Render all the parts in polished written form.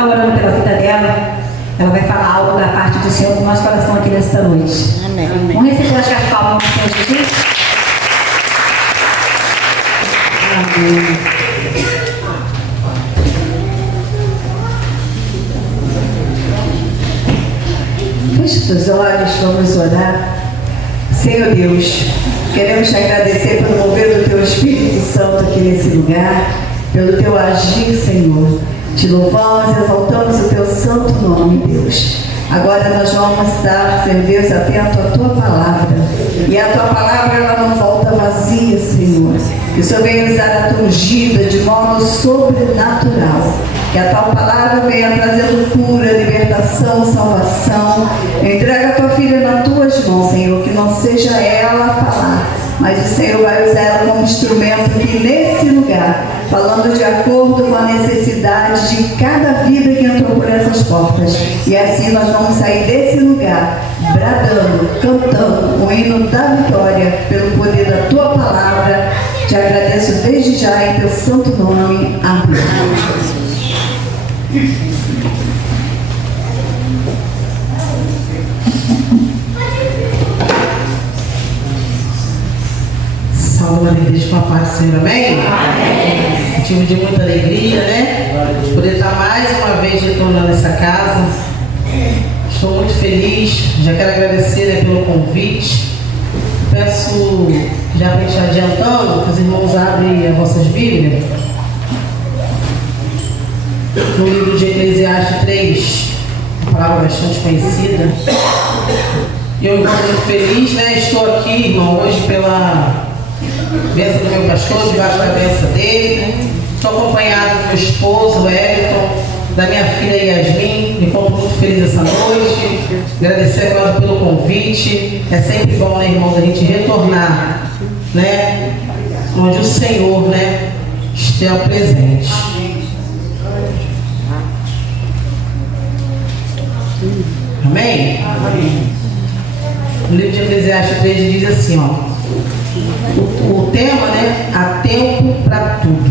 estar orando pela vida dela. Ela vai falar algo da parte do Senhor com o nosso coração aqui nesta noite. Amém. Vamos receber as palmas do Senhor Jesus? Amém. Feche os olhos, vamos orar. Senhor Deus, queremos te agradecer pelo mover do teu Espírito Santo aqui nesse lugar, pelo teu agir, Senhor. Te louvamos, exaltamos o teu santo nome, Deus. Agora nós vamos estar, Senhor Deus, atento à tua palavra. E a tua palavra, ela não volta vazia, Senhor. Que o Senhor venha nos dar a tua ungida de modo sobrenatural. Que a tua palavra venha trazendo cura, libertação, salvação. Entrega a tua filha nas tuas mãos, Senhor. Que não seja ela a falar, mas o Senhor vai usar ela como instrumento aqui nesse lugar, falando de acordo com a necessidade de cada vida que entrou por essas portas. E assim nós vamos sair desse lugar, bradando, cantando o hino da vitória, pelo poder da tua palavra. Te agradeço desde já em teu santo nome. Amém. Salve a igreja com a paz do Senhor, amém? Amém. Motivo de muita alegria, né? Poder estar mais uma vez retornando essa casa. Estou muito feliz, já quero agradecer, né, pelo convite. Peço, já para a gente adiantando, que os irmãos abrem as vossas Bíblias. No livro de Eclesiastes 3, uma palavra bastante conhecida. E eu estou muito feliz, né? Estou aqui, irmão, hoje pela bênção do meu pastor, debaixo da bênção dele. Estou acompanhado do meu esposo, Wellington, da minha filha Yasmin. Me encontro muito feliz essa noite. Agradecer a Deus pelo convite. É sempre bom, né, irmãos, a gente retornar, né? Onde o Senhor, né, esteja presente. Amém? Amém. O livro de Eclesiastes 3 diz assim, ó. O tema, né? Há tempo para tudo.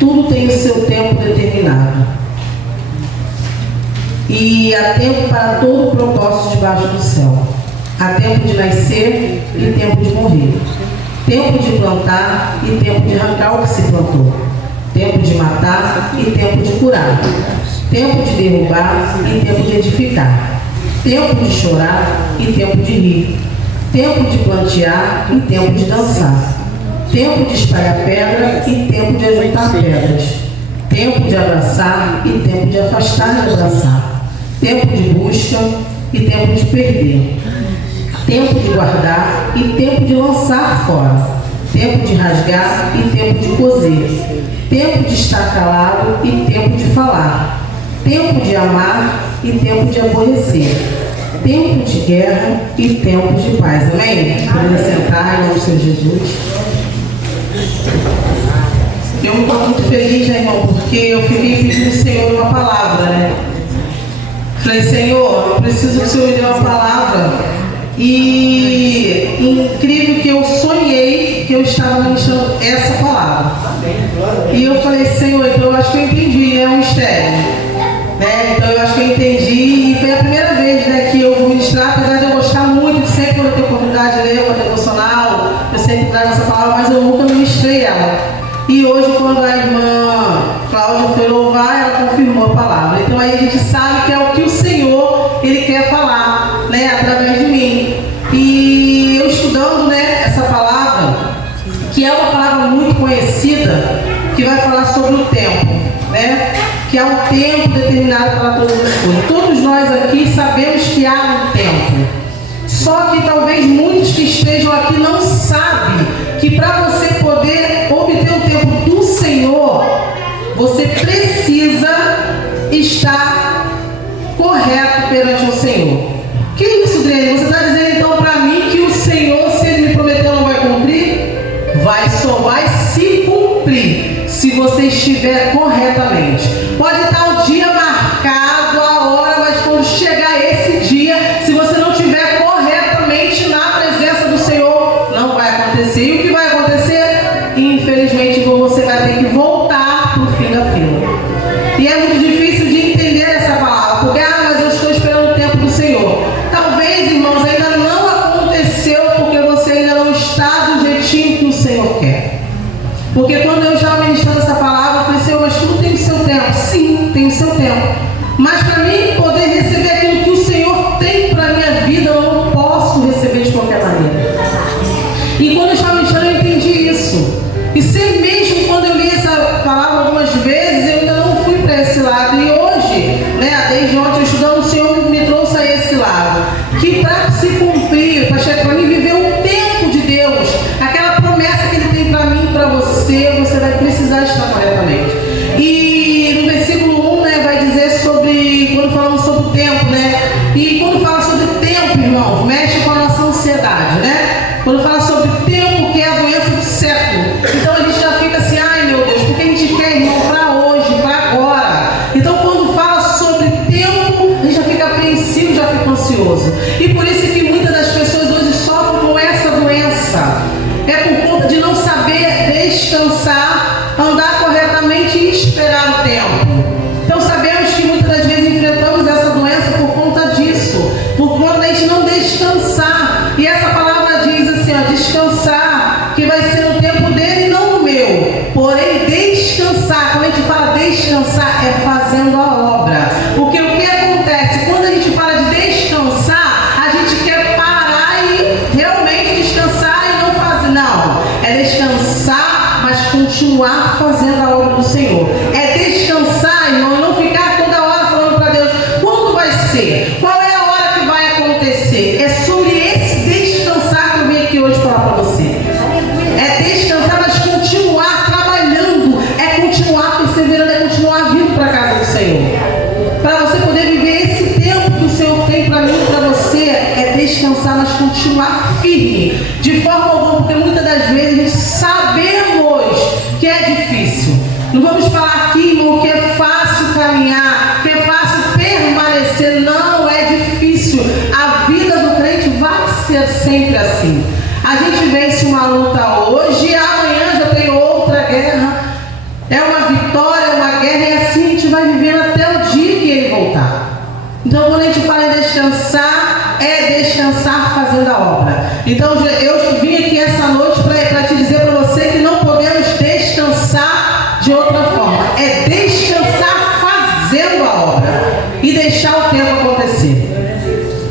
Tudo tem o seu tempo determinado. E há tempo para todo o propósito debaixo do céu. Há tempo de nascer e tempo de morrer. Tempo de plantar e tempo de arrancar o que se plantou. Tempo de matar e tempo de curar. Tempo de derrubar e tempo de edificar. Tempo de chorar e tempo de rir. Tempo de plantear e tempo de dançar. Tempo de espalhar pedra e tempo de ajuntar pedras. Tempo de abraçar e tempo de afastar e abraçar. Tempo de busca e tempo de perder. Tempo de guardar e tempo de lançar fora. Tempo de rasgar e tempo de coser. Tempo de estar calado e tempo de falar. Tempo de amar e tempo de aborrecer. Tempo de guerra e tempo de paz. Amém? Podemos sentar em nome do Senhor Jesus. Eu estou muito feliz, né, irmão? Porque eu fiquei pedindo ao Senhor uma palavra, né? Falei, Senhor, eu preciso que o Senhor me dê uma palavra. E incrível que eu sonhei que eu estava ministrando essa palavra. E eu falei, Senhor, então eu acho que eu entendi, né? É um mistério. Né? Então eu acho que eu entendi. E foi a primeira vez, né, que eu vou ministrar, apesar de eu gostar muito, sempre quando eu tenho oportunidade de ler uma devocional, eu sempre trago essa palavra, mas eu nunca ministrei ela. E hoje, quando a irmã Cláudia foi louvar, ela confirmou a palavra. Então aí a gente sabe que é o que o Senhor, Ele quer falar, né, através de mim. E eu estudando, né, essa palavra, que é uma palavra muito conhecida, que vai falar sobre o tempo, né? Que há um tempo determinado para todas as coisas. Todos nós aqui sabemos que há um tempo. Só que talvez muitos que estejam aqui não sabem que para você poder obter o tempo do Senhor, você precisa estar correto perante o Senhor. Que isso, Grêmio? Você está dizendo então para mim que o Senhor, se Ele me prometeu, não vai cumprir? Só vai se cumprir se você estiver corretamente. Pode estar o dia marcado, a hora, mas quando chegar esse dia, se você não estiver corretamente na presença do Senhor, não vai acontecer. E o que vai acontecer? Infelizmente, você vai ter que voltar para o fim da fila. E é muito difícil de se cumprir, para mim viver o tempo de Deus, aquela promessa que Ele tem para mim e para você, você vai precisar estar corretamente. E no versículo 1, né, vai dizer sobre, quando falamos sobre o tempo, né? E quando fala sobre tempo, irmãos, mexe com a nossa ansiedade, né? Quando fala sobre tempo, que é a doença do século, então a gente já fica assim, ai meu Deus, porque a gente quer, irmão, para hoje, para agora. Então quando fala sobre tempo, a gente já fica apreensivo, já fica ansioso. E por isso que muitas das pessoas hoje sofrem com essa doença. É por conta de não saber descansar, andar corretamente e esperar o tempo. Então sabemos que muitas das vezes enfrentamos essa doença por conta disso, por conta da gente não descansar. E essa palavra diz assim, ó, descansar, que vai ser no tempo dele e não no meu. Porém, descansar, quando a gente fala descansar, é fazendo a obra. Porque o que acontece? Quando a gente fala de descansar, a gente quer parar e realmente descansar e não fazer. Não, é descansar, mas continuar fazendo a obra do Senhor. É descansar, irmão, e não ficar toda hora falando para Deus, quando vai ser? Qual é a hora que vai acontecer? É sobre esse descansar que eu vim aqui hoje falar para você. É descansar, mas continuar trabalhando, é continuar perseverando, é continuar vindo para a casa do Senhor. Para você poder viver esse tempo que o Senhor tem para mim e para você, é descansar, mas continuar firme. De forma alguma, porque muitas das vezes a gente sabemos que é difícil. Não vamos falar aqui, irmão, que é fácil caminhar, que é fácil permanecer. Não, é difícil. A vida do crente vai ser sempre assim. A gente vence uma luta hoje e amanhã já tem outra guerra. É uma vitória, é uma guerra, e assim a gente vai vivendo até o dia que ele voltar. Então quando a gente fala em descansar, é descansar fazendo a obra. Então eu vim aqui essa noite para te dizer para você que não podemos descansar de outra forma. É descansar fazendo a obra e deixar o tempo acontecer.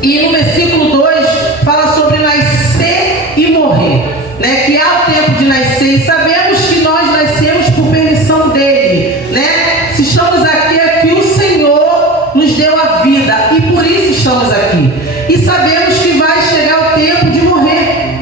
E no versículo 2 fala sobre nascer e morrer, né? Que há o tempo de nascer e sabemos que nós nascemos por permissão dele, né? Se estamos aqui é que o Senhor nos deu a vida e por isso estamos aqui. E sabemos que vai chegar o tempo de morrer.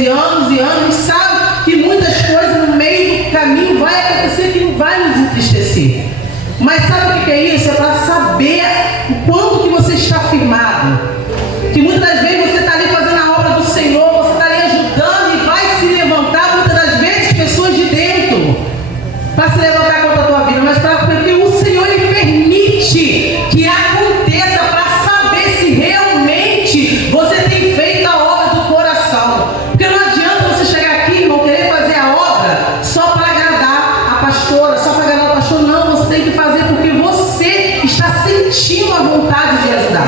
meses e anos, sabe que muitas coisas no meio do caminho vai acontecer que não vai nos entristecer. Mas sabe o que é isso? É para saber o quanto que você está firmado. Que muitas das vezes você está ali fazendo a obra do Senhor, você está ali ajudando e vai se levantar, muitas das vezes, pessoas de dentro, para se levantar contra a tua vida, mas porque o Senhor ele permite que aconteça para saber se realmente você tem feito a obra do coração. Porque não adianta você chegar aqui, irmão, querer fazer a obra só para agradar a pastora, só para agradar o pastor. Não, você tem que fazer porque você está sentindo a vontade de ajudar.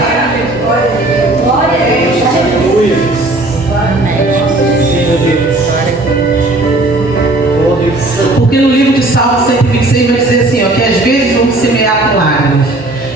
Porque no livro de Salmo 126 vai dizer assim, ó, que às vezes vamos semear com lágrimas.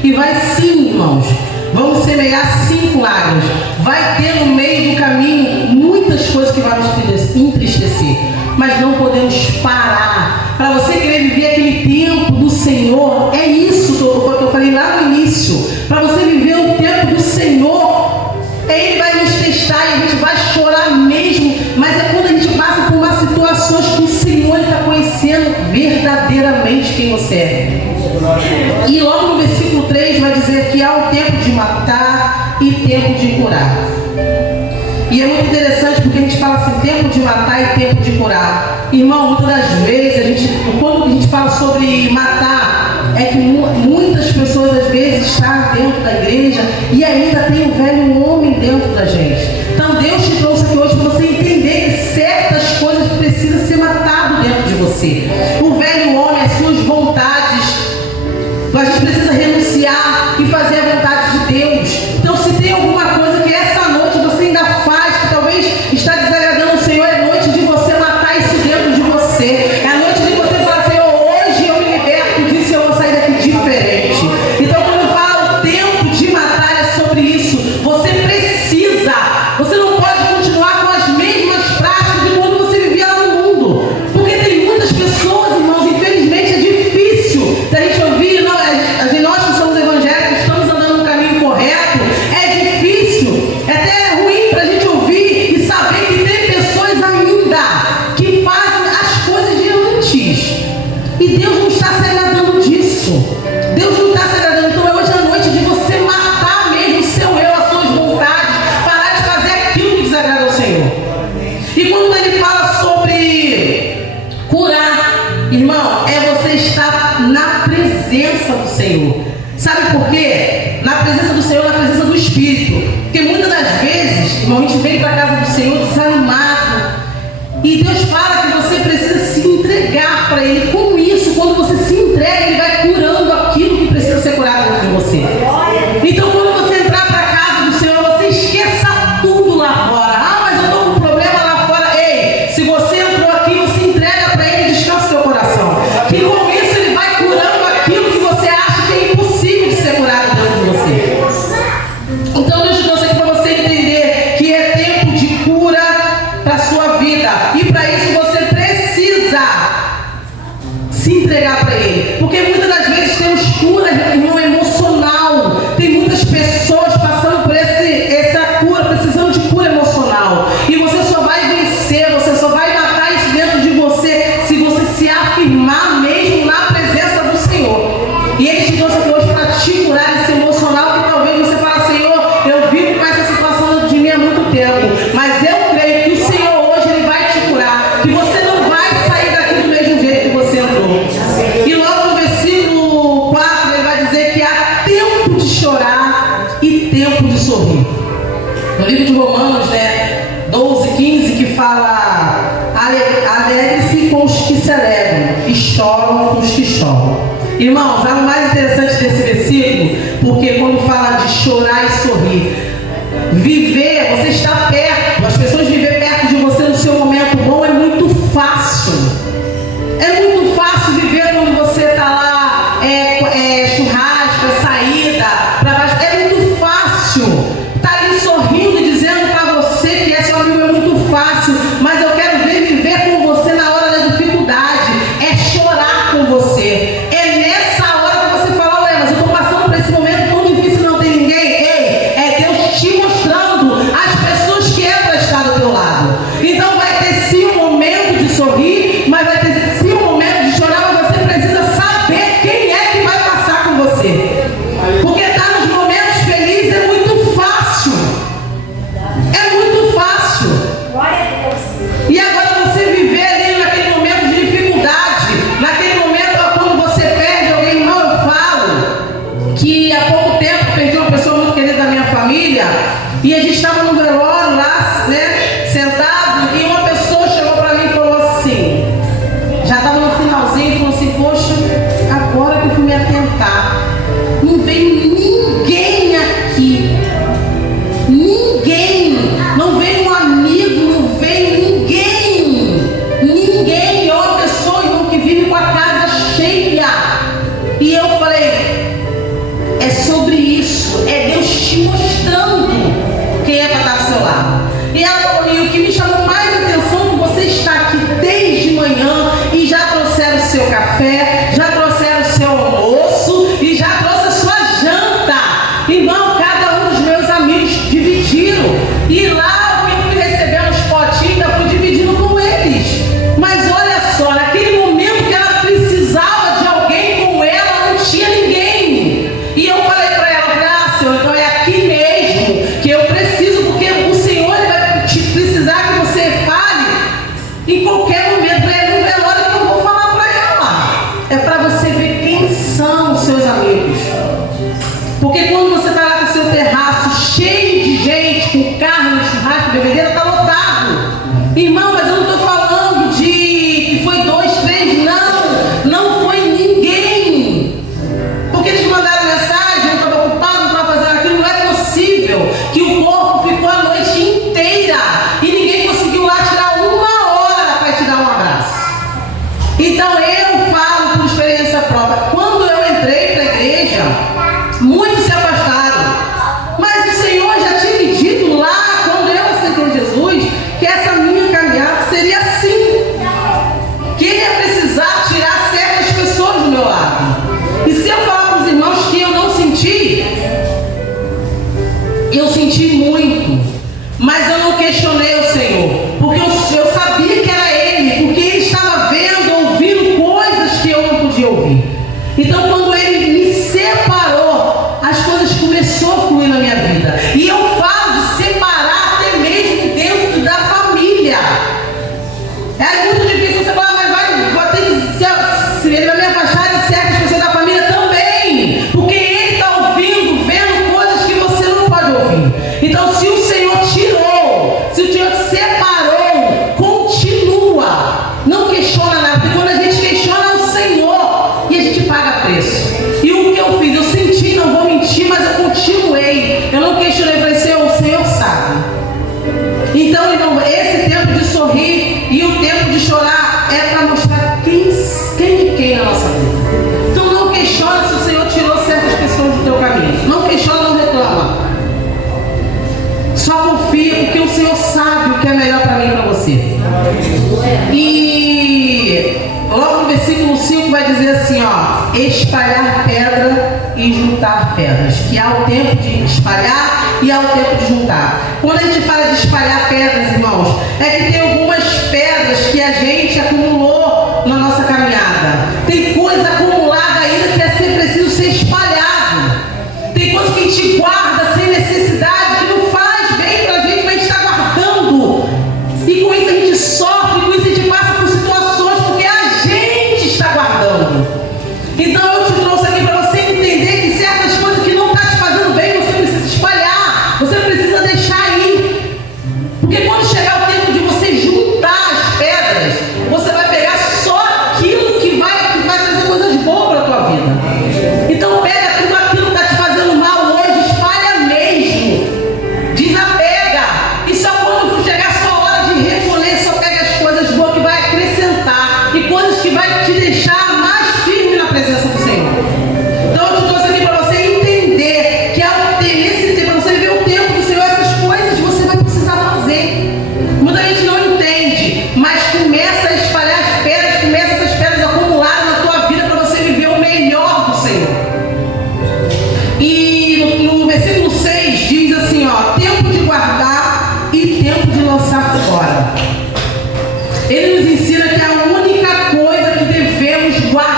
E vai sim, irmãos, vamos semear sim com lágrimas. Vai ter no meio do caminho muitas coisas que vão nos entristecer. Mas não podemos parar. Para você querer viver aquele tempo do Senhor, é isso que eu falei lá no início. Para você viver o tempo do Senhor, Ele vai nos testar e a gente vai chorar mesmo. Mas é quando a gente passa por umas situações que o Senhor está conhecendo verdadeiramente quem você é. E logo no versículo 3 vai dizer que há um tempo de matar e tempo de curar. E é muito interessante porque a gente fala assim, tempo de matar e tempo de curar. Irmão, muitas das vezes, quando a gente fala sobre matar, é que muitas pessoas às vezes estão dentro da igreja e ainda tem o velho homem dentro da gente. Então Deus te trouxe aqui hoje para você entender que certas coisas precisam ser matadas dentro de você. O velho homem, as suas vontades, a gente precisa renunciar e fazer a vontade de Deus. Então se tem alguma coisa que essa noite você ainda faz, que talvez está desagradando o Senhor, é noite de você matar isso dentro de você. É a noite de você falar, Senhor, hoje eu me liberto disso e eu vou sair daqui diferente. Então quando fala o tempo de matar é sobre isso. Você não pode continuar com as mesmas práticas de quando você vivia lá no mundo. Porque tem muitas pessoas, irmãos, infelizmente é difícil da gente ouvir, nós que somos evangélicos, estamos andando no caminho correto, é difícil, é até ruim para a gente ouvir e saber que tem pessoas ainda que fazem as coisas de antes. E Deus não está se agradando disso. Deus não está se agradando. Então hoje é a noite de você matar mesmo o seu eu, as suas vontades, parar de fazer aquilo que desagrada ao Senhor. E quando ele fala sobre curar, irmão, é você estar na presença do Senhor. Sabe por quê? Na presença do Senhor, na presença do Espírito. Porque muitas das vezes, irmão, a gente vem para a casa do Senhor desanimado. E Deus fala que você precisa se entregar para Ele. Com isso, quando você se entrega, Ele vai curando aquilo que precisa ser curado dentro de você. Então, quando você entrar para a casa do Senhor, você esqueça tudo lá fora. Ah, mas eu estou com um problema lá fora. Ei, se você entrou aqui, você entrega para Ele e descansa o seu coração. Que com isso Ele vai curando aquilo que você acha que é impossível de ser curado dentro de você. Então, Deus te trouxe aqui para você entender que é tempo de cura para a sua vida. E para isso você precisa se entregar para Ele. Porque muitas das vezes temos cura, irmão, emocional. Tem muitas pessoas passando por essa cura, precisando de cura emocional. E você só vai vencer, você só vai matar isso dentro de você se você se afirmar mesmo na presença do Senhor. E Ele te trouxe aqui hoje para te curar esse emocional que talvez você fale, Senhor, eu vivo com essa situação de mim há muito tempo. Mas eu creio que o Senhor hoje Ele vai te curar. Que você não vai sair daqui do mesmo jeito que você entrou. E logo no versículo 4 ele vai dizer que há tempo de chorar e tempo de sorrir. No livro de Romanos, 12:15, que fala: alegre-se com os que se alegram e choram com os que choram. Irmãos, é o mais interessante desse versículo, porque quando fala de chorar e sorrir, viver, você está perto, as pessoas viver perto de você no seu momento bom é muito fácil. É muito fácil viver quando você está lá, churrasco, saída, pra baixo. É muito fácil. Tá ali sorrindo e dizendo para você que é seu amigo, é muito fácil. Mas eu quero viver com você na hora da dificuldade. É chorar com você. É nessa hora que você fala, ué, mas eu estou passando por esse momento tão difícil e não tem ninguém. Ei, é Deus te mostrando as pessoas que é para estar do teu lado. te mostrando quem é para estar do seu lado. E o que me chamou mais atenção é que você está aqui desde manhã e já trouxeram o seu café, já trouxeram o seu almoço e já trouxe a sua janta. Irmão, cada um dos meus amigos dividiram. E lá eu fui recebendo os potinhos, ainda fui dividindo com eles. Mas olha só, naquele momento que ela precisava de alguém como ela, não tinha ninguém. E eu falei para ela, Senhor, então é aqui mesmo que eu preciso, porque o Senhor vai precisar que você fale em qualquer momento. É no velório que eu vou falar para ela. É para você ver quem são os seus amigos. Porque quando você está lá com o seu terraço cheio de gente, com carne, churrasco, bebedeira, está lotado. Irmão, mas eu não estou falando de que foi 2, 3, não foi ninguém. Porque eles mandaram mensagem, eu estava ocupado, não estava fazendo aquilo. Não é possível que o corpo ficou a noite inteira e ninguém conseguiu lá tirar 1 hora para te dar um abraço. Então eu falo por experiência própria. Quando eu entrei para a igreja, muitos se afastaram. Mas o Senhor já tinha me dito lá, quando eu aceitei Jesus, que essa minha caminhada seria assim. Que Ele ia precisar tirar certas pessoas do meu lado. E se eu falar para os irmãos que eu não senti, eu senti muito. Mas eu não questionei o Senhor. Porque eu sabia que era Ele. Porque Ele estava vendo, ouvindo coisas que eu não podia ouvir. Então quando Ele me separou, as coisas começaram a fluir na minha vida. E eu falo de separar até mesmo dentro da família. É muito difícil você falar, mas vai ter que se ele vai me afastar de certas pessoas da família também. Porque ele está ouvindo, vendo coisas que você não pode ouvir. Então se o Senhor tirou, se o Senhor te separou, continua. Não questiona nada. Porque quando a gente questiona o Senhor, e a gente paga preço. E o que eu fiz? Eu senti, não vou mentir, mas eu continuei. Eu não questionei, falei, Senhor, o Senhor sabe. Então, irmão, esse tempo de sorrir e o tempo de chorar é para mostrar quem é quem na nossa vida. Então não questiona se o Senhor tirou certas pessoas do teu caminho. Não questiona, não reclama. Só confia, porque o Senhor sabe o que é melhor para mim e para você. E logo no versículo 5 vai dizer assim, ó, espalhar pedra e juntar pedras. Que há o tempo de espalhar e há o tempo de juntar. Quando a gente fala de espalhar pedras, irmãos, é que tem algumas pedras que a gente acumulou na nossa caminhada. Tem coisa acumulada ainda que é sempre preciso ser espalhado. Tem coisa que a gente guarda sem necessidade, que não faz bem pra gente, mas a gente está guardando. E com isso a gente sofre, com isso a gente passa por situações, porque a gente está guardando. Então eu te trouxe aqui para você entender que certas coisas que não estão te fazendo bem, você precisa espalhar, você precisa deixar ir. Porque quando chegar o tempo de você juntar as pedras, você vai pegar só aquilo que vai trazer coisas boas para a tua vida. Então pega tudo aquilo que está te fazendo mal hoje, espalha mesmo. Desapega. E só quando chegar a sua hora de recolher, só pega as coisas boas que vai acrescentar e coisas que vai te deixar mais firme na presença do Senhor. Então eu te trouxe aqui para você entender que ao ter esse tempo, para você ver o tempo do Senhor, essas coisas você vai precisar fazer. Muita gente não entende, mas começa a espalhar as pedras, começa essas pedras acumuladas na tua vida para você viver o melhor do Senhor. E no versículo 6 diz assim, ó, tempo de guardar e tempo de lançar fora. Ele nos ensina que a única coisa que devemos guardar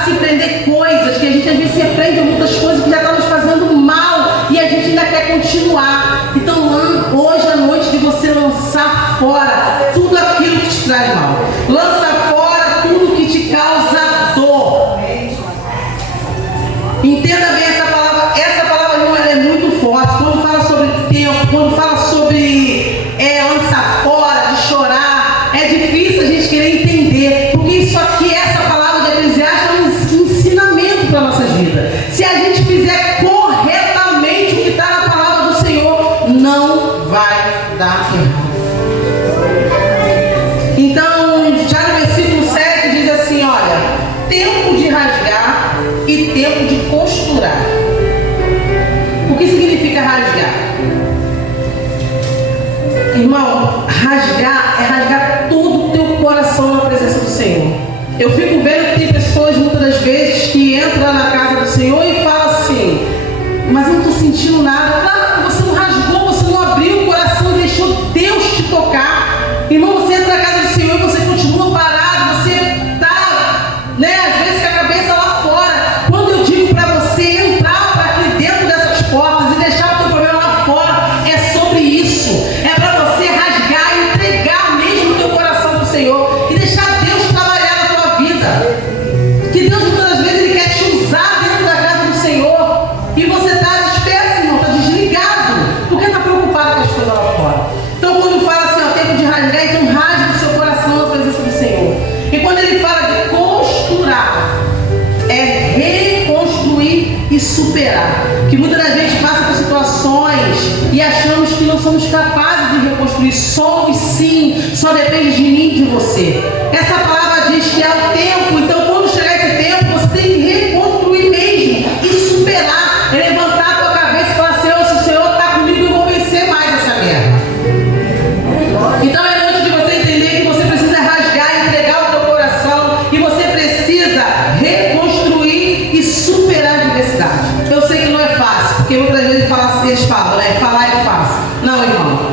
a se prender coisas, que a gente às vezes se prende a muitas coisas que já estão nos fazendo mal e a gente ainda quer continuar. Então hoje à noite de você lançar fora tudo aquilo que te traz mal. Lança fora tudo que te causa dor. Entenda bem essa palavra. Essa palavra não é muito forte. Quando fala sobre tempo, quando fala sobre lançar fora, de chorar, é difícil a gente querer entender, porque isso aqui, essa palavra de Eclesiastes é um ensinamento para a nossa vida. Se a gente fizer corretamente o que está na palavra do Senhor, não vai dar errado. Então, já no versículo 7 diz assim, olha, tempo de rasgar e tempo de costurar. O que significa rasgar? Irmão, rasgar é rasgar todo o teu coração na presença do Senhor. Eu fico vendo que tem pessoas muitas das vezes que entram na casa do Senhor e falam assim, mas eu não estou sentindo nada. Ah, você não rasgou, você não abriu o coração e deixou Deus te tocar. Irmão, você entra na casa do Senhor e você continua parado, você está, às vezes com a cabeça lá fora. Quando eu digo para você entrar para aqui dentro dessas portas e deixar o teu problema lá fora, é sobre isso. É para você rasgar e entregar mesmo o teu coração para o Senhor e deixar Deus trabalhar na tua vida. Que Deus muitas das vezes Ele quer te usar dentro da casa do Senhor e você está disperso, irmão, está desligado, porque está preocupado com as coisas lá fora. Então quando fala assim, ó, tempo de rasgar, então rasgue o seu coração na presença do Senhor. E quando Ele fala de costurar, é reconstruir e superar. Que muitas das vezes passa por situações e achamos que não somos capazes de reconstruir. Somos sim, só depende de mim e de você. Essa palavra diz que é o tempo, então quando chegar esse tempo, você tem que reconstruir mesmo e superar, levantar a tua cabeça e falar, Senhor, se o Senhor está comigo, eu vou vencer mais essa guerra. Então é antes de você entender que você precisa rasgar e entregar o teu coração e você precisa reconstruir e superar a adversidade. Eu sei que não é fácil, porque muitas vezes eles falam, falar é fácil. Não, irmão.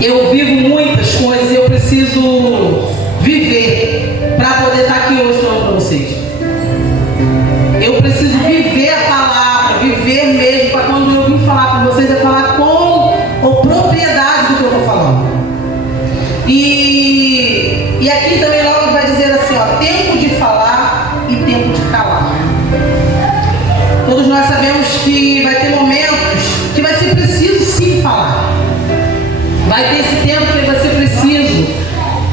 Eu vivo muitas coisas e eu preciso viver para poder estar aqui hoje falando para vocês. Eu preciso viver a palavra, viver mesmo, para quando eu vim falar com vocês, eu falar com propriedade do que eu estou falando. E aqui também logo vai dizer assim, ó, tempo de falar e tempo de calar. Todos nós sabemos que vai ter momentos que vai ser preciso sim falar. Vai ter esse tempo que vai ser preciso,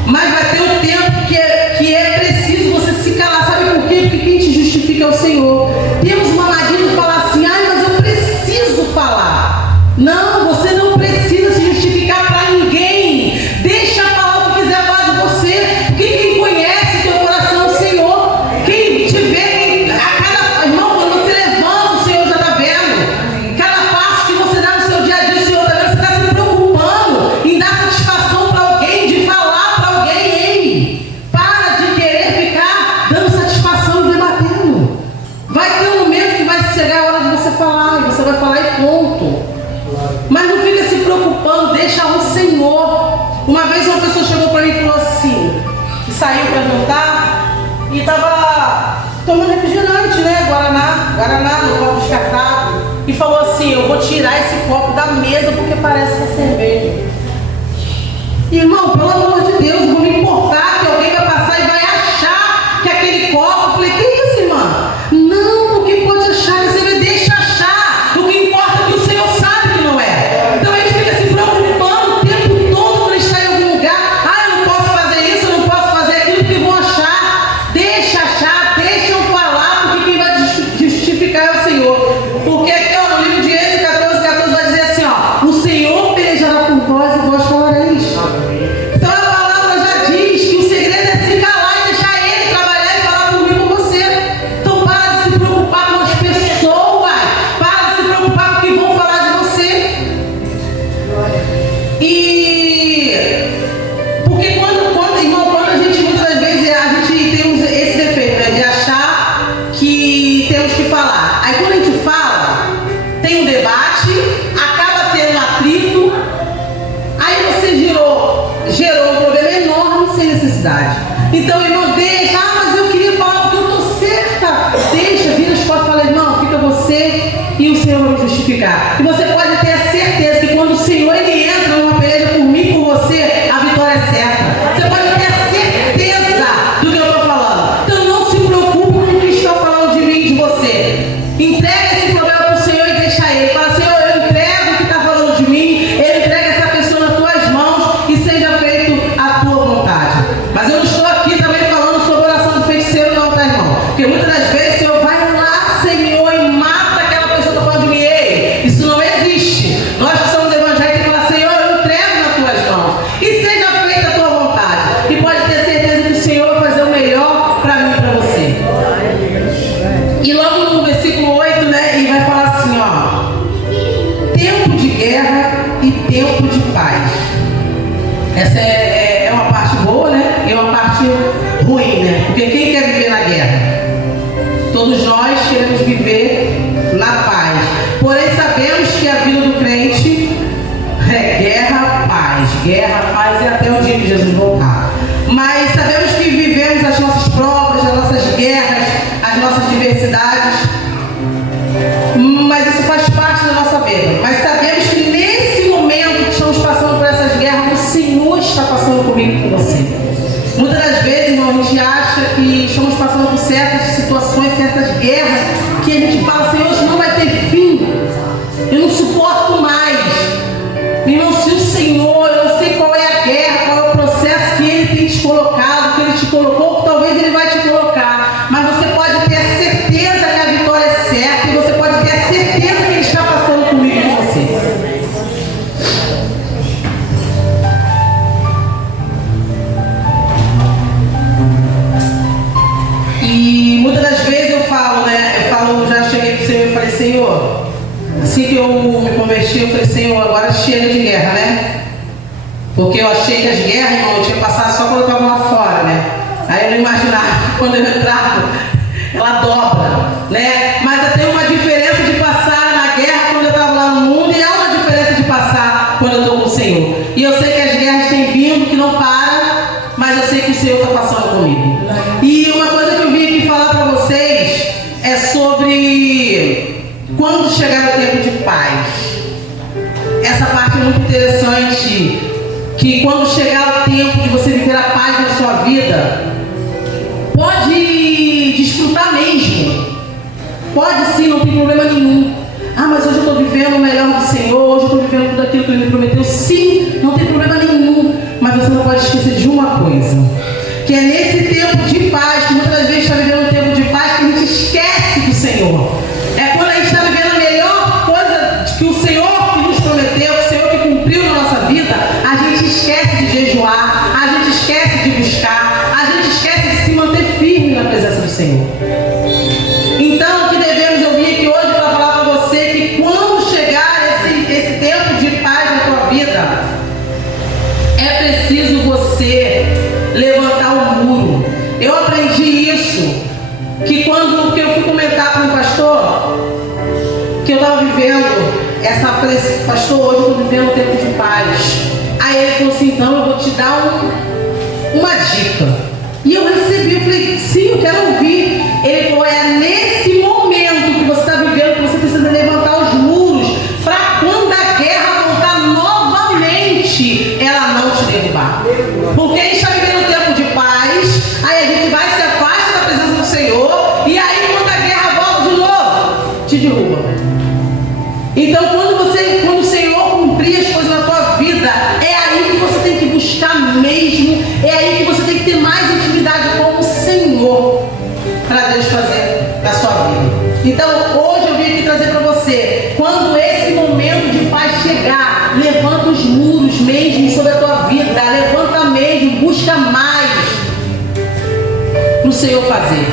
mas vai ter o tempo que é preciso você se calar. Sabe por quê? Porque quem te justifica é o Senhor. Temos uma mania de falar assim, mas eu preciso falar. Não, você não precisa se justificar para ninguém. Deixa falar o que quiser falar de você, porque quem conhece teu coração é o Senhor. Quem te vê, irmão, quando você levanta, o Senhor já está vendo. Cada passo que você dá no seu dia a dia, o Senhor está vendo. Você está se preocupando em dar satisfação para alguém, de falar para alguém. Ei, para de querer ficar dando satisfação e debatendo. Vai ter um momento que vai chegar a hora de você falar, e você vai falar e ponto. Mas não fica se preocupando, deixa o Senhor. Uma vez uma pessoa chegou para mim e falou assim, que saiu para jantar e estava tomando refrigerante, Guaraná no copo descartável, e falou assim, eu vou tirar esse copo da mesa porque parece que é cerveja. Irmão, pelo amor de Deus, não me importar que alguém vai passar e vai achar que aquele copo, eu falei, que isso, irmã? Não, porque pode achar que você deixa achar, o que importa é que o Senhor sabe que não é. Então a gente fica se preocupando o tempo todo quando está em algum lugar, eu não posso fazer isso, eu não posso fazer aquilo, que vão achar. Deixa achar, deixa eu falar, porque quem vai justificar é o Senhor. Porque aqui, no livro de Êxodo 14 vai dizer assim, o Senhor pelejará por vós e vós falareis. Então a palavra já diz que o segredo é se calar e deixar Ele trabalhar e falar por mim, por você. Então para de se preocupar com as pessoas, para de se preocupar com o que vão falar de você. E porque quando a gente, muitas das vezes, a gente tem esse defeito, de achar que temos que falar. Aí quando a gente fala, tem um debate, acaba tendo um atrito, aí você gerou um problema enorme sem necessidade. Então, irmão, deixa, mas eu frutificar. E você pode ter a certeza que quando o Senhor ele entra numa peleja por mim e por você, a vitória é certa. Você pode ter a certeza do que eu estou falando. Então não se preocupe com o que estou falando de mim e de você. Entrega esse problema para o Senhor e deixa ele. Fala, Senhor, eu entrego o que está falando de mim, eu entrego essa pessoa nas tuas mãos e seja feito a tua vontade. Mas eu não estou aqui também falando sobre oração do feiticeiro, não, tá, irmão? Porque muitas das vezes o Senhor vai lá, Senhor, e mata aquela pessoa que está falando de mim. Ei, isso não existe. Nós que somos evangélicos, que falar, Senhor, eu entrego nas tuas mãos e seja feita a tua vontade. E pode ter certeza que o Senhor vai fazer o melhor para mim e para você. E logo no versículo 8, né, ele vai falar assim, ó: tempo de guerra e tempo de paz. Essa é uma parte boa, né? E uma parte ruim, né? Porque quem quer viver na guerra? Todos nós queremos viver na paz. Porém, sabemos que a vida do crente é guerra, paz e até o dia que Jesus voltar. Mas sabemos que vivemos as nossas provas, as nossas guerras, as nossas diversidades. Mas isso faz parte da nossa vida. Mas sabemos que nesse momento que estamos passando por essas guerras, o Senhor está passando comigo e com você. Muitas das vezes, irmão, a gente acha que estamos passando por certas situações, certas guerras, que a gente fala, Senhor, isso não vai ter fim. Eu não suporto mais. Meu irmão, se o Senhor, eu não sei qual é a guerra, qual é o processo que Ele tem te colocado, que Ele te colocou, que talvez Ele vai te colocar. Mas você pode ter a certeza que a vitória é certa, e você pode ter a certeza que Ele está passando comigo e com você. E muitas das vezes eu falo, né? Já cheguei pro Senhor e falei, Senhor, assim que eu me converti, eu falei, Senhor, agora chega de guerra, né? Porque eu achei que as guerras, irmão, eu tinha passado só quando eu estava lá fora, né? Aí eu não imaginava que quando eu entrava, ela dobra, né? Mas tem uma diferença de passar na guerra quando eu estava lá no mundo e há uma diferença de passar quando eu estou com o Senhor. E eu sei que as guerras têm vindo, que não param, mas eu sei que o Senhor está passando comigo. E uma coisa que eu vim aqui falar para vocês é sobre quando chegar o tempo de paz. Essa parte é muito interessante, que quando chegar o tempo de você viver a paz na sua vida, pode desfrutar mesmo. Pode sim, não tem problema nenhum. Ah, mas hoje eu estou vivendo o melhor do Senhor, hoje eu estou vivendo tudo aquilo que Ele me prometeu. Sim, não tem problema nenhum. Mas você não pode esquecer de uma coisa, que é nesse tempo de paz, que muitas das vezes está vivendo um tempo de paz, que a gente esquece do Senhor. É quando a gente está vivendo a melhor coisa que o Senhor que nos prometeu, que o Senhor que cumpriu na nossa vida, a gente esquece de jejuar, a gente esquece de buscar, a gente esquece de se manter firme na presença do Senhor. Então, o que devemos ouvir aqui hoje para falar para você que quando chegar esse tempo de paz na tua vida, é preciso você levantar o muro. Eu aprendi isso, que quando eu fui comentar com o pastor, que eu estava vivendo falei assim, pastor, hoje eu estou vivendo um tempo de paz. Aí ele falou assim, então eu vou te dar uma dica. E eu recebi, eu falei, sim, eu quero ouvir. Ele falou, é nesse momento que você está vivendo que você precisa levantar os muros, para quando a guerra voltar novamente, ela não te derrubar. Porque a gente está vivendo um tempo de paz, aí a gente vai se afasta da presença do Senhor, e aí quando a guerra volta de novo, te derruba. Então quando o Senhor cumprir as coisas na tua vida, é aí que você tem que buscar mesmo, é aí que você tem que ter mais intimidade com o Senhor, para Deus fazer na sua vida. Então hoje eu vim aqui trazer para você, quando esse momento de paz chegar, levanta os muros mesmo sobre a tua vida, levanta mesmo, busca mais para o Senhor fazer.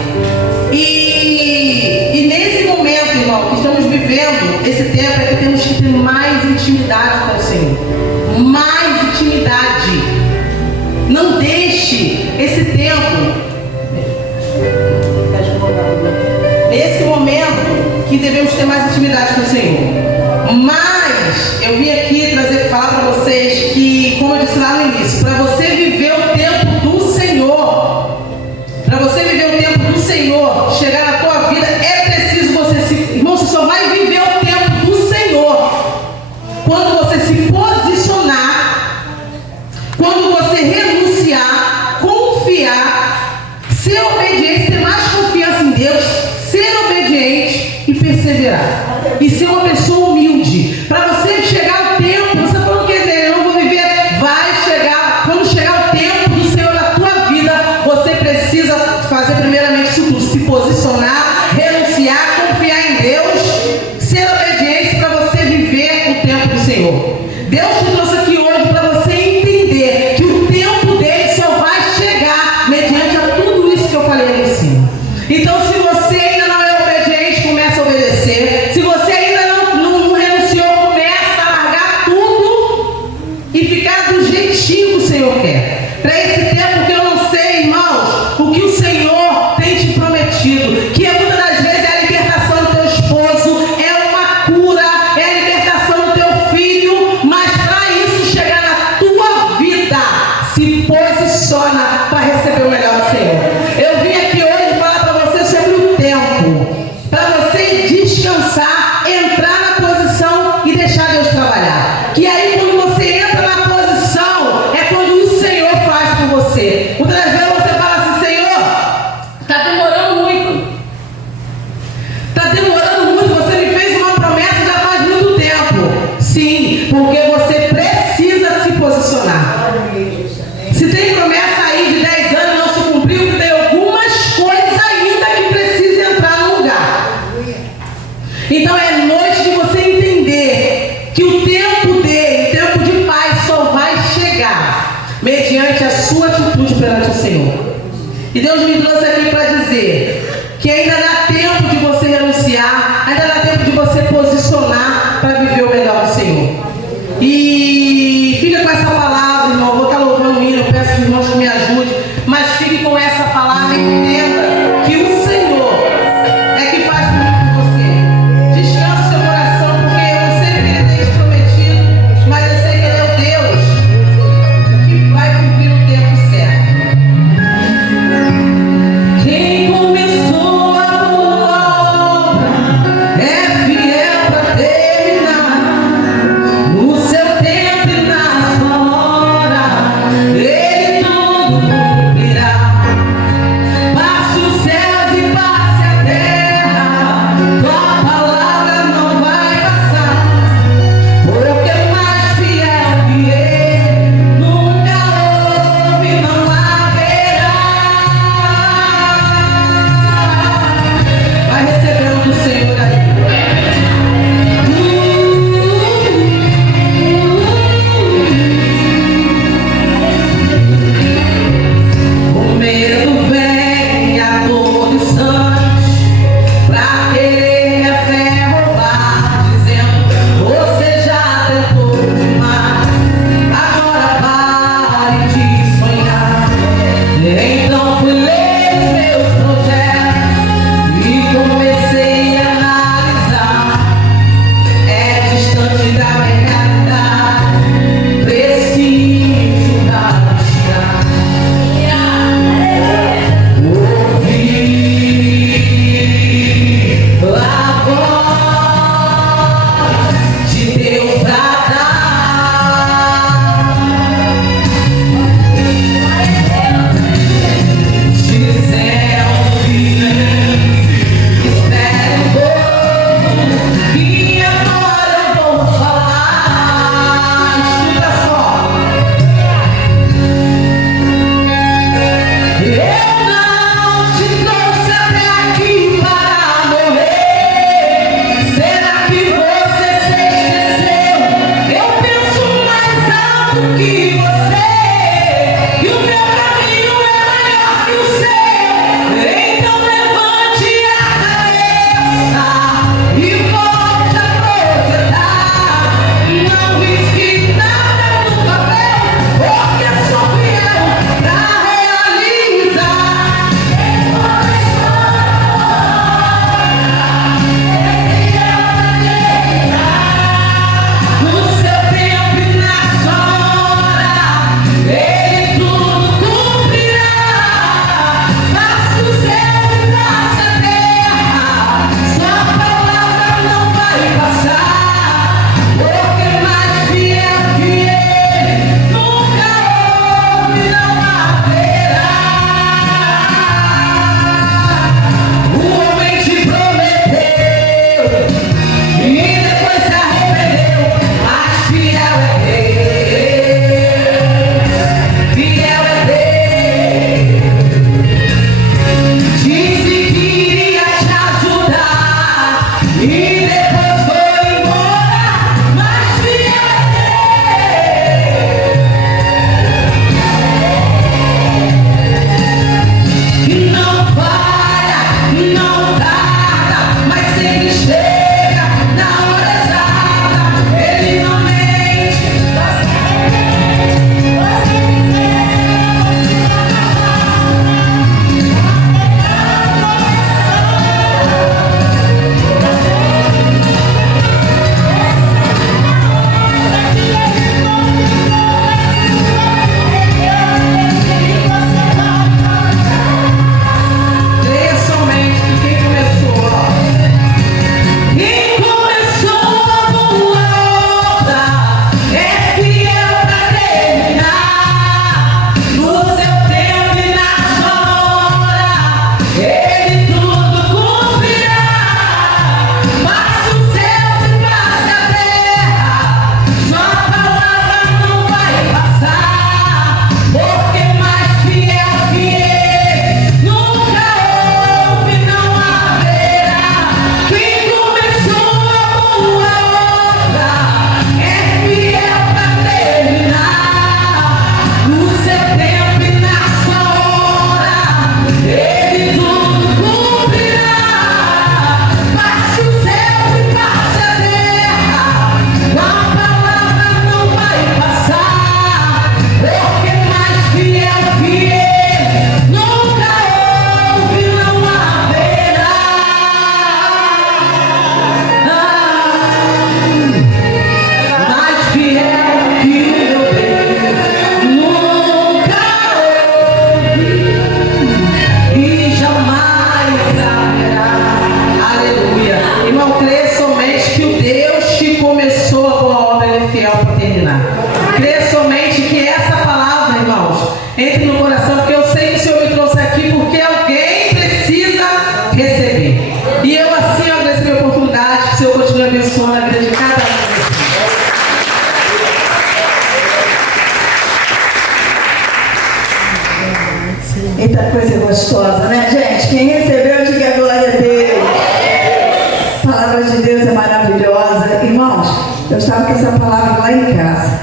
E nesse momento, irmão, que estamos vivendo esse tempo, é que temos que ter mais intimidade com o Senhor. Mais intimidade. Não deixe esse tempo, nesse momento, que devemos ter mais intimidade com o Senhor. Mas eu vim aqui falar para vocês que, como eu disse lá no início, para você viver o tempo do Senhor, para você viver o tempo do Senhor, chegar na tua vida, é preciso você se... Irmão, você só vai viver o tempo do Senhor Ser obediente, ter mais confiança em Deus, ser obediente e perseverar. E ser uma pessoa humilde. Para você chegar o tempo, você falou que eu não vou viver, vai chegar. Quando chegar o tempo do Senhor na tua vida, você precisa fazer primeiramente isso tudo: se posicionar, renunciar, confiar em Deus, ser obediente para você viver o tempo do Senhor. Deus te trouxe aqui hoje para você entender que o tempo dele só vai chegar mediante a tudo isso que eu falei ali em cima. Então, se você ainda não é obediente, comece a obedecer. Se você ainda não renunciou, começa a largar tudo e ficar do jeitinho que o Senhor quer. Para esse tempo que eu não sei, irmãos, o que o Senhor tem te prometido, que muitas das vezes é a libertação do teu esposo, é uma cura, é a libertação do teu filho, mas para isso chegar na tua vida, se posiciona para receber o melhor do Senhor. Eu vim aqui hoje falar para você sobre o tempo, para você descansar, entrar na posição e deixar Deus trabalhar. Que aí quando você entra na posição, é quando o Senhor faz por você. Muitas das vezes você fala assim: Senhor, está demorando muito. Está demorando muito, você me fez uma promessa já faz muito tempo. Sim, porque você precisa se posicionar. Se tem promessa aí de 10 anos não se cumpriu, tem algumas coisas ainda que precisam entrar no lugar. Então é noite de você entender que o tempo dele, o tempo de paz, só vai chegar mediante a sua atitude perante o Senhor. E Deus me trouxe aqui para dizer que ainda dá tempo de você renunciar, ainda dá tempo de você posicionar para viver o melhor do Senhor. E fica com essa palavra, irmão. Vou estar louvando o hino, eu peço aos irmãos que me ajudem, mas fique com essa palavra e entenda que o Senhor é que faz tudo por você. Descanse seu coração, porque eu não sei o que Ele tem te prometido, mas eu sei que Ele é o Deus que vai cumprir o tempo certo. Quem começou a boa Ele tudo cumprirá. Passa o céu e passa a terra, sua palavra não vai passar, porque mais fiel que ele nunca houve, não haverá. Quem começou a boa obra é fiel para terminar. No seu tempo e na sua hora, ele tudo cumprirá. Passe o céu e passe a terra, a palavra não vai passar, porque mais fiel que ele nunca houve, não haverá. Mais fiel que o meu Deus nunca houve e jamais haverá. Aleluia. Irmão, crê somente que o Deus que começou a boa obra, ele é fiel para terminar. Crê somente que essa palavra, irmãos, entre no coração, porque eu sei que o Senhor me trouxe aqui porque alguém precisa receber. E eu assim agradeço a minha oportunidade, que o Senhor continue abençoando a vida de cada um de vocês. Eita coisa gostosa, né, gente? Quem recebeu, diga glória a Deus. A palavra de Deus é maravilhosa. Irmãos, eu estava com essa palavra lá em casa.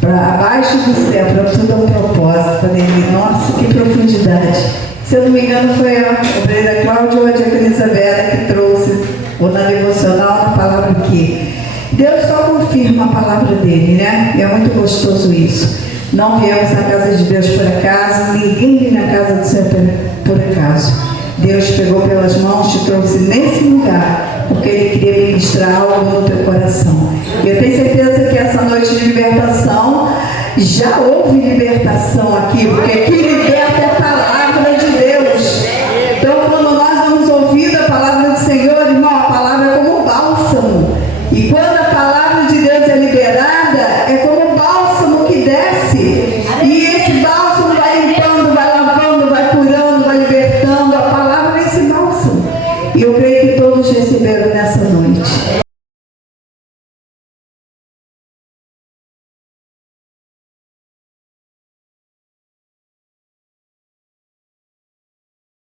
Para abaixo do céu, para tudo é um propósito. Falei, nossa, que profundidade. Se eu não me engano, foi a obreira Cláudia ou a diaconisa Vera que trouxe, ou na devocional, a palavra aqui. Deus só confirma a palavra dele, né? E é muito gostoso isso. Não viemos na casa de Deus por acaso, ninguém vem na casa do Senhor por acaso. Deus pegou pelas mãos, te trouxe nesse lugar, porque Ele queria ministrar algo no teu coração. E eu tenho certeza que essa noite de libertação, já houve libertação aqui, porque aqui liberta a palavra de Deus. Então, quando nós vamos ouvir a palavra do Senhor, irmão, a palavra é como bálsamo. E quando a palavra de Deus é liberada, é como bálsamo que desce. E esse bálsamo vai limpando, vai lavando, vai curando, vai libertando. A palavra é esse bálsamo. E eu creio que todos receberam nessa noite.